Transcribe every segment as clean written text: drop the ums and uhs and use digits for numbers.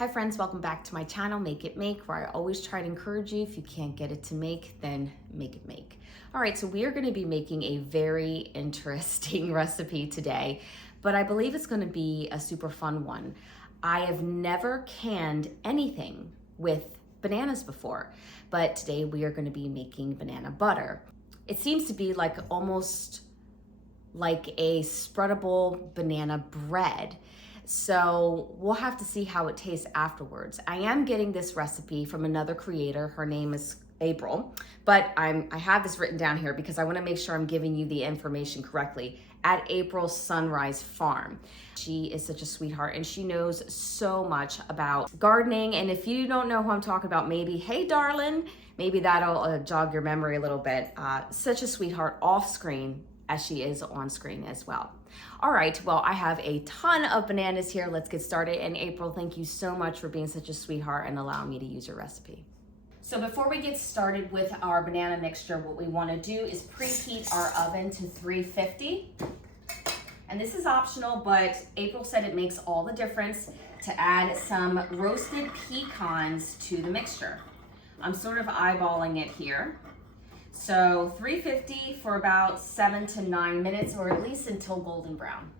Hi friends, welcome back to my channel, Make It Make, where I always try to encourage you, if you can't get it to make, then make it make. All right, so we are gonna be making a very interesting recipe today, but I believe it's gonna be a super fun one. I have never canned anything with bananas before, but today we are gonna be making banana butter. It seems to be like almost like a spreadable banana bread. So we'll have to see how it tastes afterwards. I am getting this recipe from another creator. Her name is April, but I have this written down here because I want to make sure I'm giving you the information correctly. At April's Sunrise Farm. She is such a sweetheart and she knows so much about gardening. And if you don't know who I'm talking about, maybe, hey darling, maybe that'll jog your memory a little bit. Such a sweetheart off screen as she is on screen as well. All right, well, I have a ton of bananas here. Let's get started. And April, thank you so much for being such a sweetheart and allowing me to use your recipe. So before we get started with our banana mixture, what we want to do is preheat our oven to 350. And this is optional, but April said it makes all the difference to add some roasted pecans to the mixture. I'm sort of eyeballing it here. So 350 for about 7 to 9 minutes, or at least until golden brown.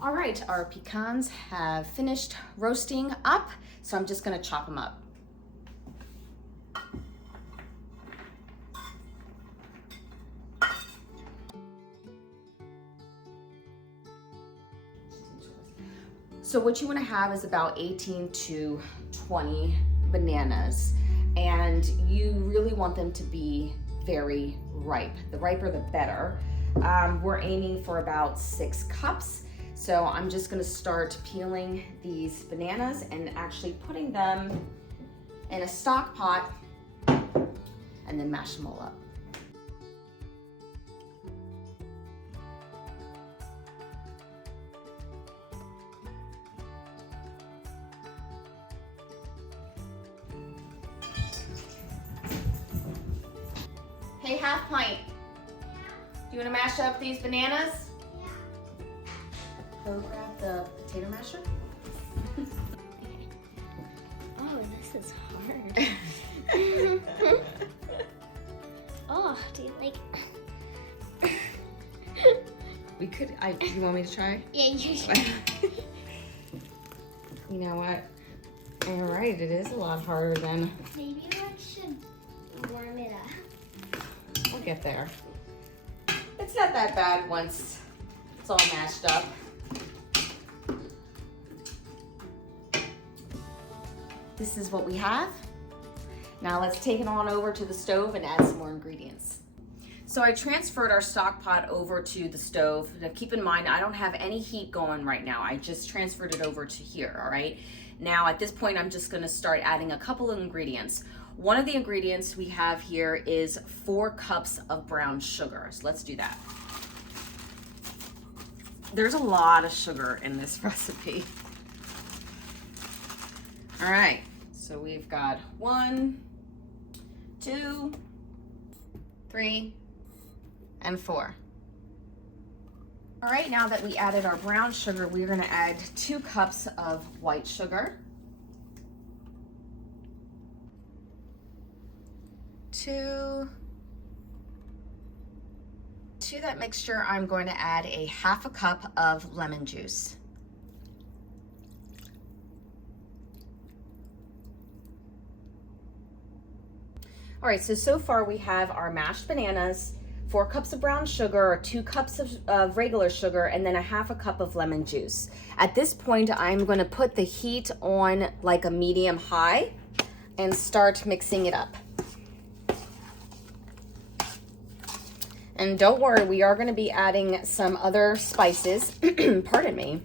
All right, our pecans have finished roasting up, so I'm just gonna chop them up. So what you wanna have is about 18 to 20 bananas. And you really want them to be very ripe. The riper, the better. We're aiming for about 6 cups. So I'm just gonna start peeling these bananas and actually putting them in a stock pot and then mash them all up. Hey, half pint. Do you want to mash up these bananas? Yeah. Go grab the potato masher. Oh, this is hard. Oh, do you like? We could. Do you want me to try? Yeah, you should. You know what? You're right. It is a lot harder than. Maybe I should warm it up. We'll get there. It's not that bad once it's all mashed up. This is what we have. Now let's take it on over to the stove and add some more ingredients. So I transferred our stock pot over to the stove. Now keep in mind, I don't have any heat going right now. I just transferred it over to here, all right? Now at this point, I'm just gonna start adding a couple of ingredients. One of the ingredients we have here is 4 cups of brown sugar. So let's do that. There's a lot of sugar in this recipe. All right, so we've got 1, 2, 3, and 4. All right, now that we added our brown sugar, we're gonna add 2 cups of white sugar. 2. To that mixture, I'm going to add a half a cup of lemon juice. All right, so far we have our mashed bananas, 4 cups of brown sugar, 2 cups of regular sugar, and then a half a cup of lemon juice. At this point, I'm going to put the heat on like a medium high and start mixing it up. And don't worry, we are going to be adding some other spices. Pardon me.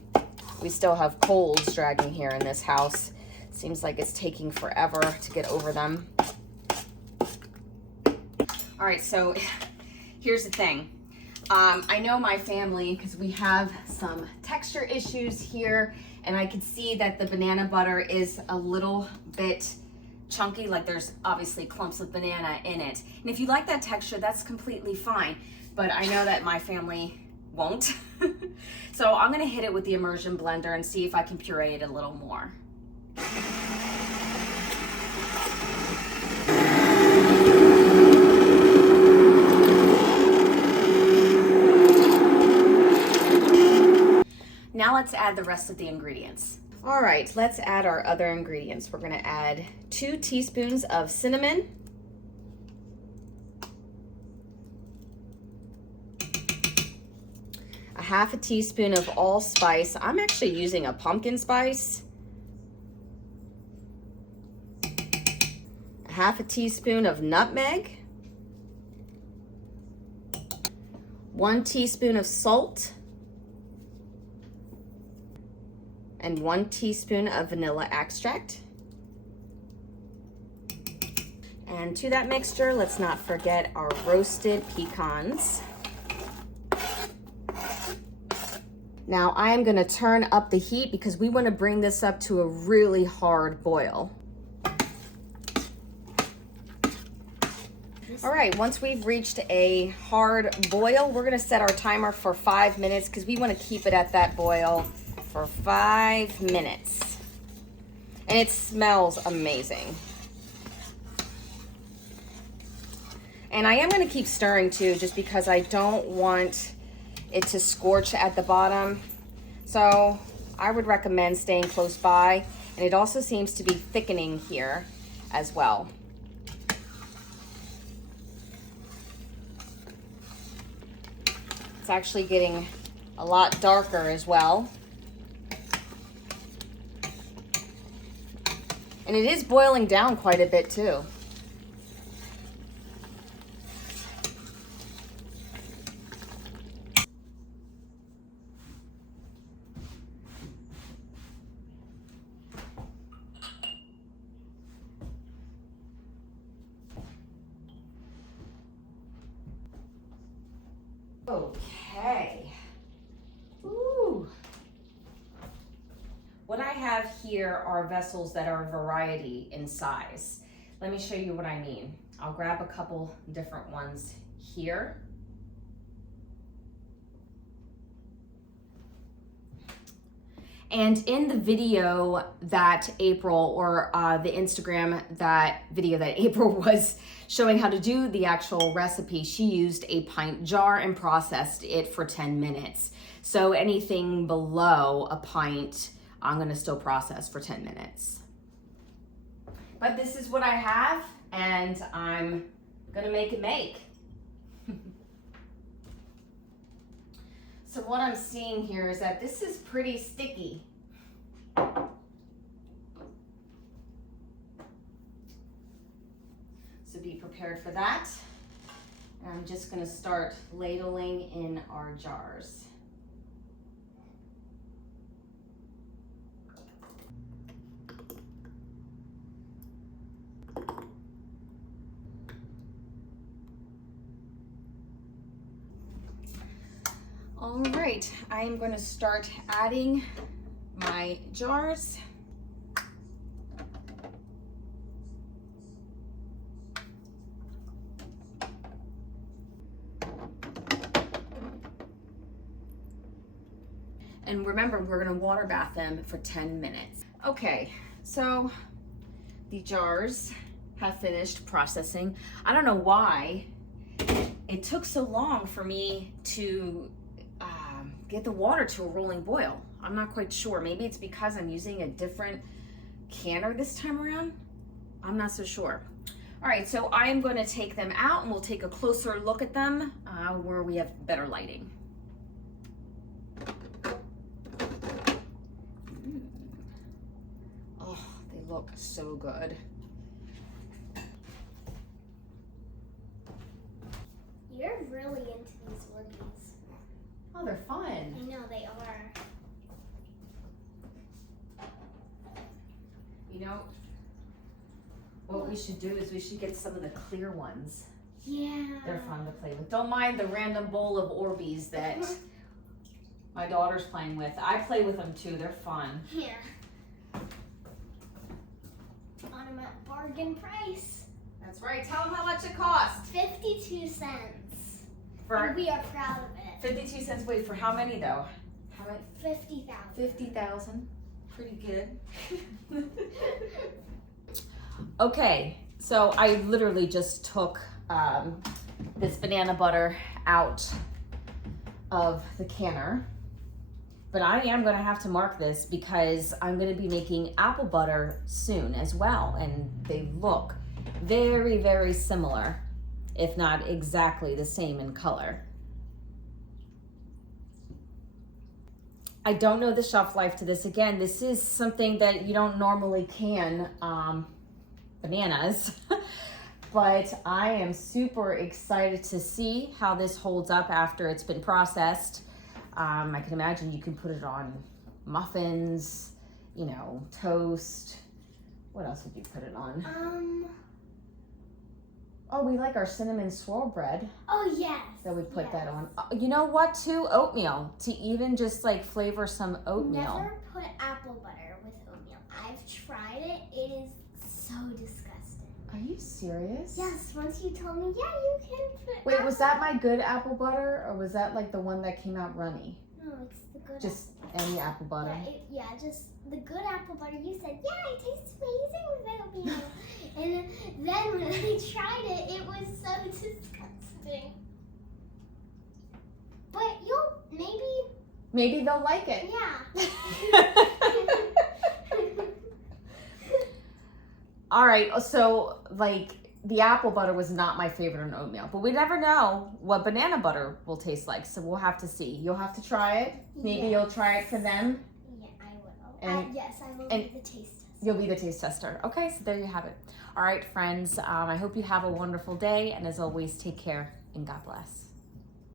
We still have colds dragging here in this house. Seems like it's taking forever to get over them. All right, so here's the thing. I know my family, because we have some texture issues here, and I can see that the banana butter is a little bit chunky, like there's obviously clumps of banana in it. And if you like that texture, that's completely fine. But I know that my family won't. So I'm gonna hit it with the immersion blender and see if I can puree it a little more. Now let's add the rest of the ingredients. All right, let's add our other ingredients. We're gonna add 2 teaspoons of cinnamon, a half a teaspoon of allspice. I'm actually using a pumpkin spice, a half a teaspoon of nutmeg, 1 teaspoon of salt, and 1 teaspoon of vanilla extract. And to that mixture, let's not forget our roasted pecans. Now I am gonna turn up the heat because we wanna bring this up to a really hard boil. All right, once we've reached a hard boil, we're gonna set our timer for 5 minutes because we wanna keep it at that boil for 5 minutes. And it smells amazing. And I am gonna keep stirring too, just because I don't want it to scorch at the bottom. So I would recommend staying close by. And it also seems to be thickening here as well. It's actually getting a lot darker as well. And it is boiling down quite a bit too. Okay. Ooh. What I have here are vessels that are a variety in size. Let me show you what I mean. I'll grab a couple different ones here. And in the video that April, or the Instagram video that April was showing how to do the actual recipe, she used a pint jar and processed it for 10 minutes. So anything below a pint, I'm gonna still process for 10 minutes. But this is what I have, and I'm gonna make it make. So what I'm seeing here is that this is pretty sticky. So be prepared for that. And I'm just gonna start ladling in our jars. All right, I am going to start adding my jars. And remember, we're going to water bath them for 10 minutes. Okay, so the jars have finished processing. I don't know why it took so long for me to get the water to a rolling boil. I'm not quite sure. Maybe it's because I'm using a different canner this time around. I'm not so sure. All right, so I'm going to take them out and we'll take a closer look at them where we have better lighting. Oh, they look so good. You're really into these woodies. Oh, they're fun. I know they are. You know, what we should do is we should get some of the clear ones. Yeah. They're fun to play with. Don't mind the random bowl of Orbeez that my daughter's playing with. I play with them too. They're fun. Yeah. On them at bargain price. That's right. Tell them how much it costs. 52 cents. And we are proud of it. 52 cents. Wait, for how many though? How many? 50,000. 50,000. Pretty good. Okay, so I literally just took this banana butter out of the canner. But I am going to have to mark this because I'm going to be making apple butter soon as well. And they look very, very similar, if not exactly the same in color. I don't know the shelf life to this. Again, this is something that you don't normally can bananas. But I am super excited to see how this holds up after it's been processed. I can imagine you can put it on muffins, you know, toast. What else would you put it on? Oh, we like our cinnamon swirl bread. Oh, yes. So we put that on. You know what, too? Oatmeal. To even just like flavor some oatmeal. Never put apple butter with oatmeal. I've tried it. It is so disgusting. Are you serious? Yes, once you told me, yeah, you can put Wait, was that my good apple butter or was that like the one that came out runny? No, it's the good Just any apple butter? Yeah, just the good apple butter. You said, yeah, it tastes amazing with oatmeal. And then when I tried it, it was so disgusting. But Maybe they'll like it. yeah. All right, so like the apple butter was not my favorite on oatmeal, but we never know what banana butter will taste like, so we'll have to see. You'll have to try it. Maybe Yeah. you'll try it for them. Yeah, I will. And- Yes, I will be the taste tester. You'll be the taste tester. Okay, so there you have it. All right, friends, I hope you have a wonderful day, and as always, take care and God bless.